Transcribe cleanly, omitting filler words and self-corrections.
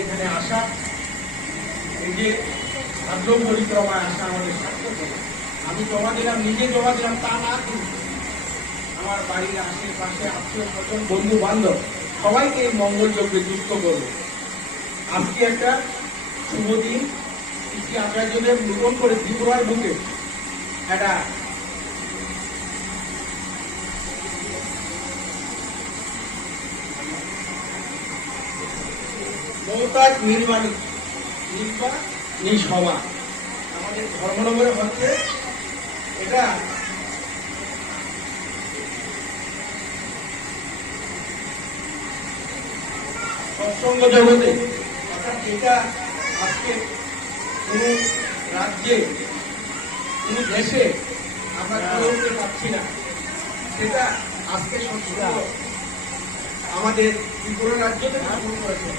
এখানে আসা, এই যে আদ্রম পরিক্রমায় আসা আমাদের সার্থক। আমি জমা দিলাম, নিজে জমা দিলাম তা না, কিন্তু আমার বাড়ির আশেপাশে আত্মীয় স্বজন বন্ধু বান্ধব সবাইকে এই মঙ্গল যজ্ঞে যুক্ত করবো। আজকে একটা শুভ দিন, শ্রী আচার্যদেব নূতন করে ত্রিপুরার বুকে একটা মমতাজ নির্বাণী সভা আমাদের ধর্মনগরে হচ্ছে। এটা সৎসঙ্গ জগতে, অর্থাৎ এটা আজকে কোন রাজ্যে কোন দেশে আমরা করতে পারছি না, সেটা আজকে সৎসঙ্গ আমাদের ত্রিপুরা রাজ্য থেকে শুরু করেছে।